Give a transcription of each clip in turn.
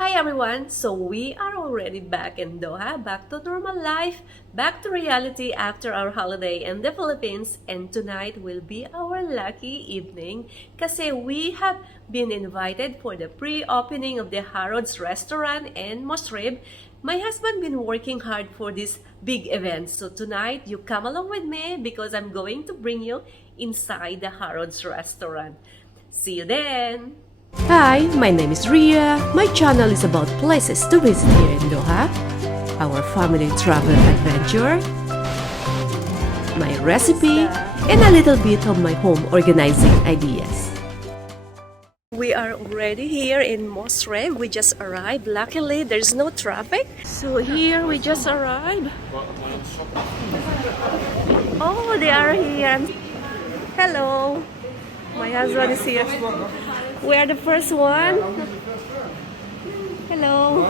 Hi everyone! So we are already back in Doha, back to normal life, back to reality after our holiday in the Philippines, and tonight will be our lucky evening kasi we have been invited for the pre-opening of the Harrods restaurant in Msheirev. My husband been working hard for this big event, so tonight you come along with me because I'm going to bring you inside the Harrods restaurant. See you then! Hi, my name is Ria. My channel is about places to visit here in Doha, our family travel adventure, my recipe, and a little bit of my home organizing ideas. We are already here in Msheirev. We just arrived. Luckily, there's no traffic. So here we just arrived. Oh, they are here. Hello. My husband is here. We are the first one. Hello.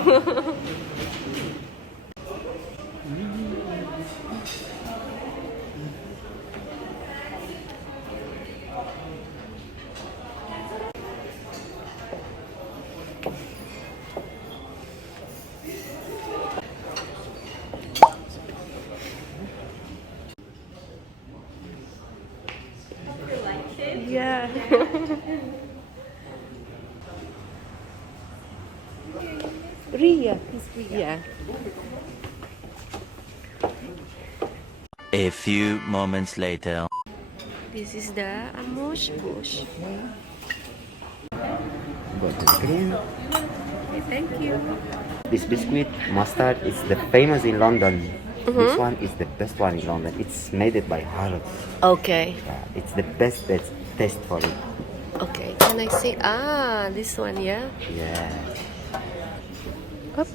Yeah. Ria. Yeah. A few moments later. This is the amuse bush. Got the screen. Okay, thank you. This biscuit mustard is the famous in London. This one is the best one in London. It's made it by Harrods. Okay. It's the best taste for it. Okay. Can I see? Ah, this one, yeah. Yeah. Up.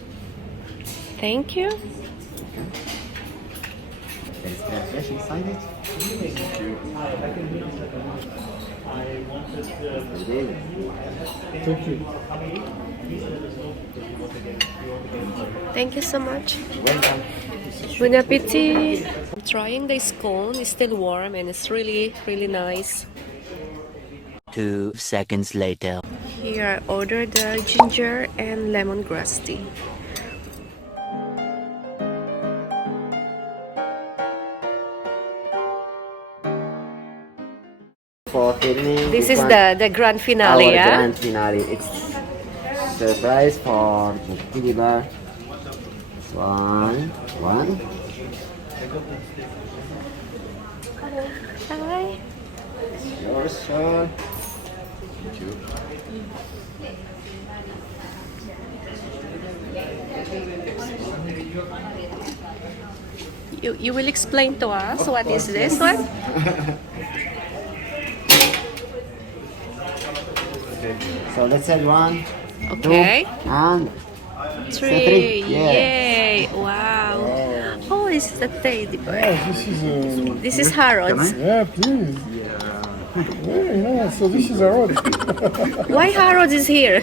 Thank you. There is crème fraîche inside it. Thank you. Thank you so much. Welcome. Bon appetit. I'm trying this cone. It's still warm and it's really, really nice. 2 seconds later. Here I ordered the ginger and lemongrass tea. For filming, This is one, the grand finale, our yeah? grand finale. It's surprise for the TV bar. One. Hi. Yours, sir. You will explain to us what is this one? So let's say 1, Okay. 2, and 3. Yeah. Yay! Wow. Oh, this is a teddy bear. Yeah, This is Harrods. please. Very nice. So this is a rod. Why Harrods is here?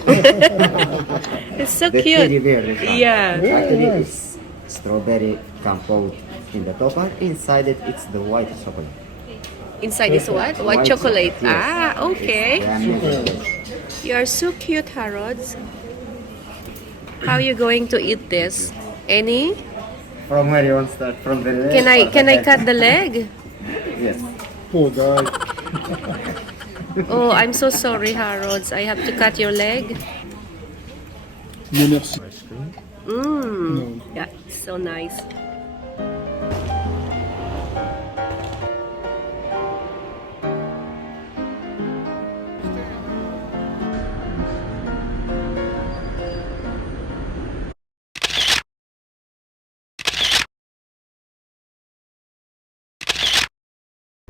It's so the teddy cute. bear. Yeah. Actually, it's strawberry compote in the top part. Inside it, it's the white chocolate. Inside is what? White chocolate. Yes. Ah, okay. It's amazing. You are so cute, Harrods. How are you going to eat this? Any? From where you want to start? From the leg? Can I cut the leg? Yes. Poor guy. Oh, I'm so sorry, Harrods. I have to cut your leg. No, merci. Mmm. Yeah, so nice.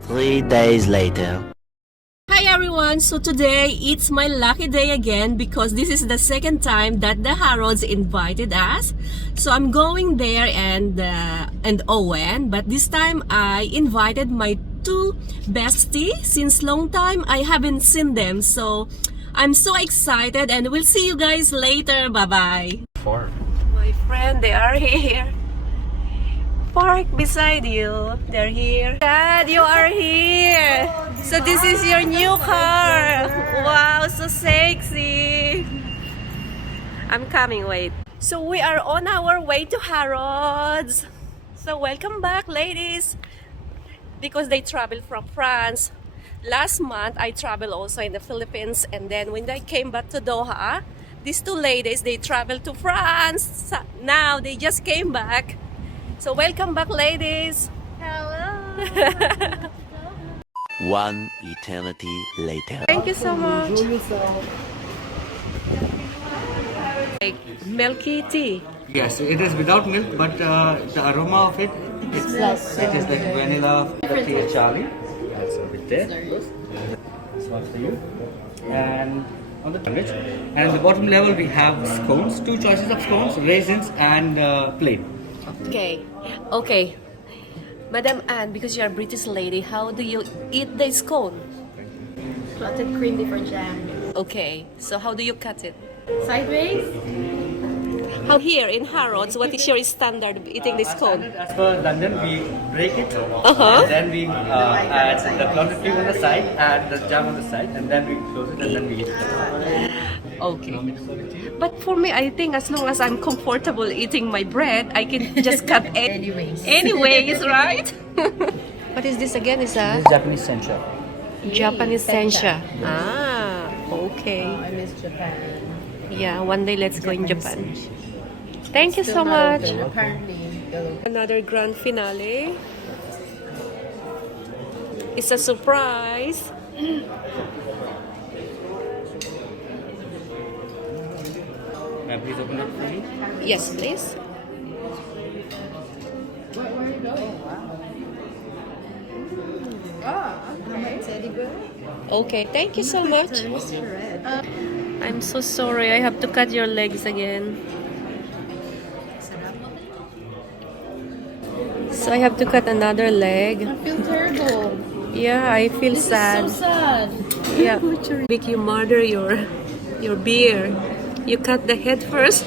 Three days later. Hi everyone! So today it's my lucky day again because this is the second time that the Harrods invited us. So I'm going there and Owen, but this time I invited my two besties. Since long time I haven't seen them, so I'm so excited and we'll see you guys later. Bye bye. My friend, they are here. Park beside you. They're here. Dad, you are here. So this is your new car. Wow, so sexy. I'm coming, wait. So we are on our way to Harrods. So welcome back, ladies. Because they traveled from France. Last month, I traveled also in the Philippines. And then when I came back to Doha, these two ladies, they traveled to France. So now they just came back. So welcome back, ladies. Hello. One eternity later. Thank you so much. Like milky tea. Yes, it is without milk, but the aroma of it, it is like vanilla tea, Charlie. So with there, this one for you. And on the sandwich, and at the bottom level we have scones, two choices of scones, raisins and plain. Okay. Okay. Madam Anne, because you're a British lady, how do you eat the scone? Clotted cream different jam. Okay. So how do you cut it? Sideways. How here in Harrods, what is your standard of eating the scone? As per London, we break it, Uh-huh. and then we add the clotted cream on the side, add the jam on the side, and then we close it, and then we eat it. Okay. But for me, I think as long as I'm comfortable eating my bread, I can just cut it. Anyways, right? What is this again? Is a Japanese sencha. Japanese sencha. Ah, okay. I miss Japan. Yeah, one day let's go in Japan. Thank you so much. Apparently, Another grand finale. It's a surprise. Please open it for me. Yes, please. Okay, thank you so much. I'm so sorry, I have to cut your legs again. So I have to cut another leg. I feel terrible. Yeah, I feel sad. So sad. Yeah. Big, you murder your beer. You cut the head first.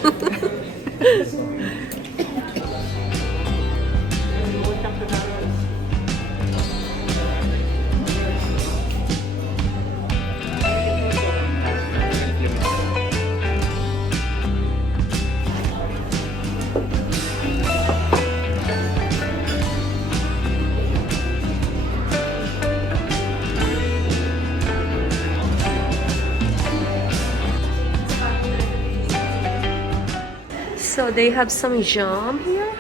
So they have some jam here.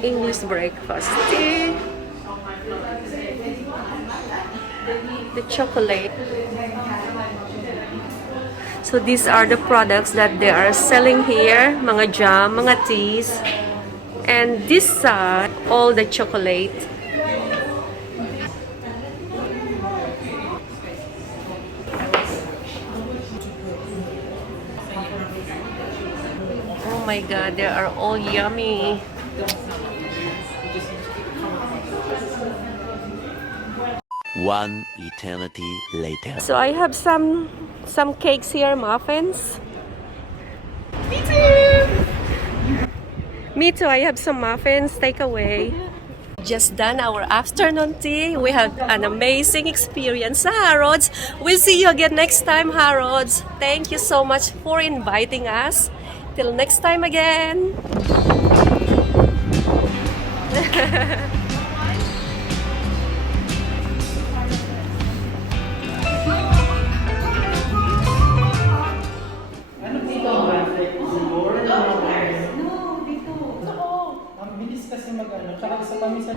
English breakfast tea. The chocolate. So these are the products that they are selling here. Mga jam, mga teas. And this side, all the chocolate. Oh my god, they are all yummy. One eternity later. So I have some cakes here, muffins. Me too, I have some muffins, take away. Just done our afternoon tea. We had an amazing experience sa Harrods. We'll see you again next time, Harrods. Thank you so much for inviting us. Till next time again. Ang bilis kasi mag-ano, tsaka isa kami sa